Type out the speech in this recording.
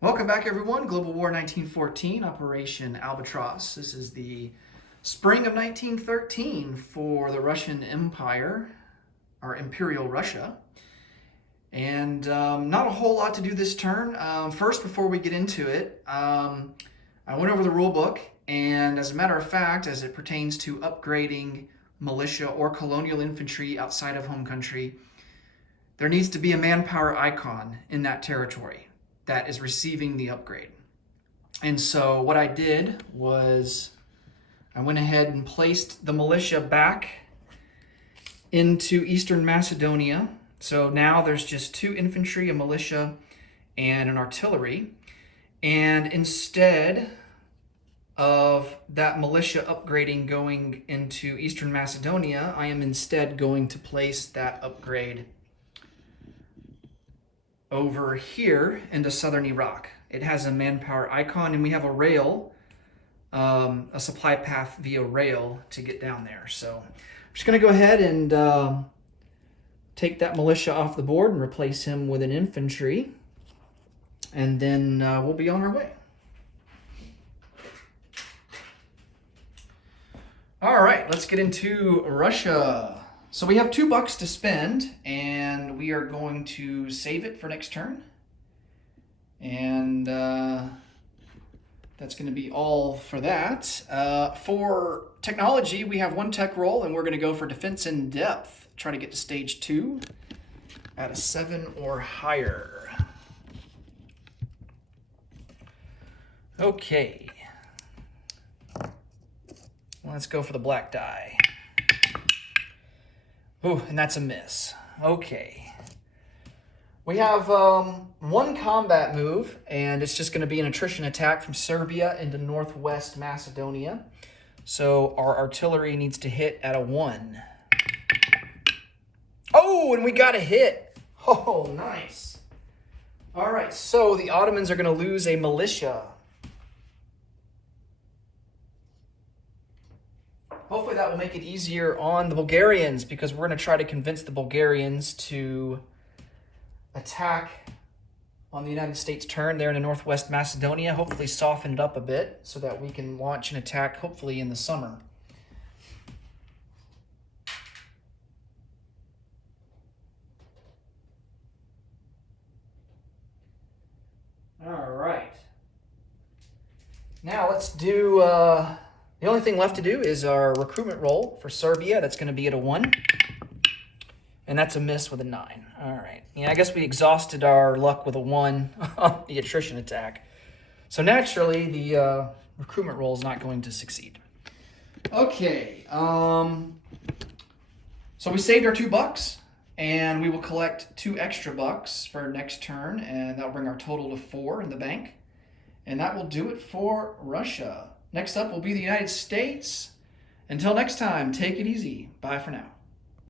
Welcome back, everyone. Global War 1914, Operation Albatross. This is the spring of 1913 for the Russian Empire, or Imperial Russia. And not a whole lot to do this turn. First, before we get into it, I went over the rule book, and as a matter of fact, as it pertains to upgrading militia or colonial infantry outside of home country, there needs to be a manpower icon in that territory that is receiving the upgrade. And so what I did was I went ahead and placed the militia back into Eastern Macedonia. So now there's just 2 infantry, a militia, and an artillery. And instead of that militia upgrading going into Eastern Macedonia, I am instead going to place that upgrade over here into southern Iraq. It has a manpower icon, and we have a rail, a supply path via rail to get down there. So I'm just going to go ahead and take that militia off the board and replace him with an infantry, and then we'll be on our way. All right, let's get into Russia. So we have $2 to spend, and we are going to save it for next turn. And that's going to be all for that. For technology, we have 1 tech roll, and we're going to go for defense in depth. Try to get to stage 2 at a 7 or higher. Okay. Let's go for the black die. Oh, and that's a miss. Okay. We have 1 combat move, and it's just going to be an attrition attack from Serbia into northwest Macedonia. So our artillery needs to hit at a 1. Oh, and we got a hit. Oh, nice. All right, so the Ottomans are going to lose a militia. Hopefully that will make it easier on the Bulgarians, because we're going to try to convince the Bulgarians to attack on the United States turn there in northwest Macedonia, hopefully soften it up a bit so that we can launch an attack hopefully in the summer. All right. Now let's do... the only thing left to do is our recruitment roll for Serbia. That's going to be at a 1. And that's a miss with a 9. All right. Yeah, I guess we exhausted our luck with a 1 on the attrition attack. So naturally, the recruitment roll is not going to succeed. Okay. So we saved our $2, and we will collect 2 extra bucks for next turn, and that'll bring our total to 4 in the bank. And that will do it for Russia. Next up will be the United States. Until next time, take it easy. Bye for now.